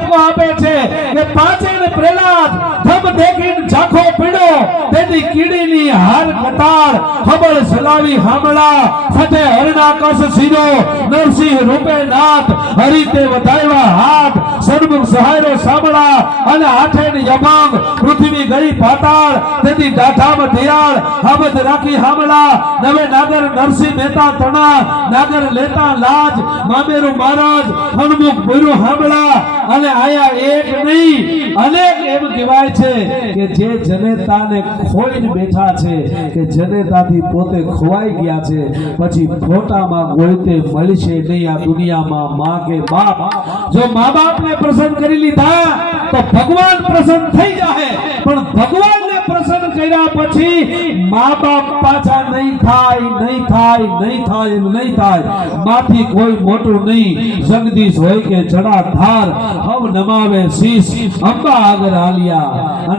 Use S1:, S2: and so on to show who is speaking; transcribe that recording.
S1: ઠપકો આપે છે કે પાંચે ને પ્રહલાદ, ધમ દેખીને ઝાખો પીડ્યો તેથી કીડીની હાર કતાર ખબર સલાવી હામળા. સાથે હરણાકશ સીધો, નરસિંહ રૂપે નાથ હરિતે વધાવ્યા હાથ સન્મુખ સહાયરો સાંભળા અને હાથે યમાંગ પૃથ્વી ગઈ પાતાળ. તેથી ડાઠામાં ધિયાળ હમદ રાખી હામળા. નવે નાગર નરસિંહ મહેતા તણા, નાગર લેતા લાજ. મામેરું મહારાજ, હનુમુખ ભૂરું હામળા. અને એક નહીં, અનેક એમ કહેવાય છે કે જે જનેતાને ખોઈને બેઠા છે, કે જનેતાથી પોતે ખોવાઈ ગયા છે, પછી ફોટામાં ગોળતે મળશે નહીં આ દુનિયામાં માં કે બાપ. જો મા બાપને પ્રસન્ન કરી લીધા, તો ભગવાન પ્રસન્ન થઈ જાય. કર્યા પછી મા બાપ પાછા નહીં થાય નહીં થાય નહીં થાય નહીં થાય. માથી કોઈ મોટું નહીં. જગદીશ હોય કે જડાધાર, હવ નમાવે શીશ, અંબા આગળ આલિયા અને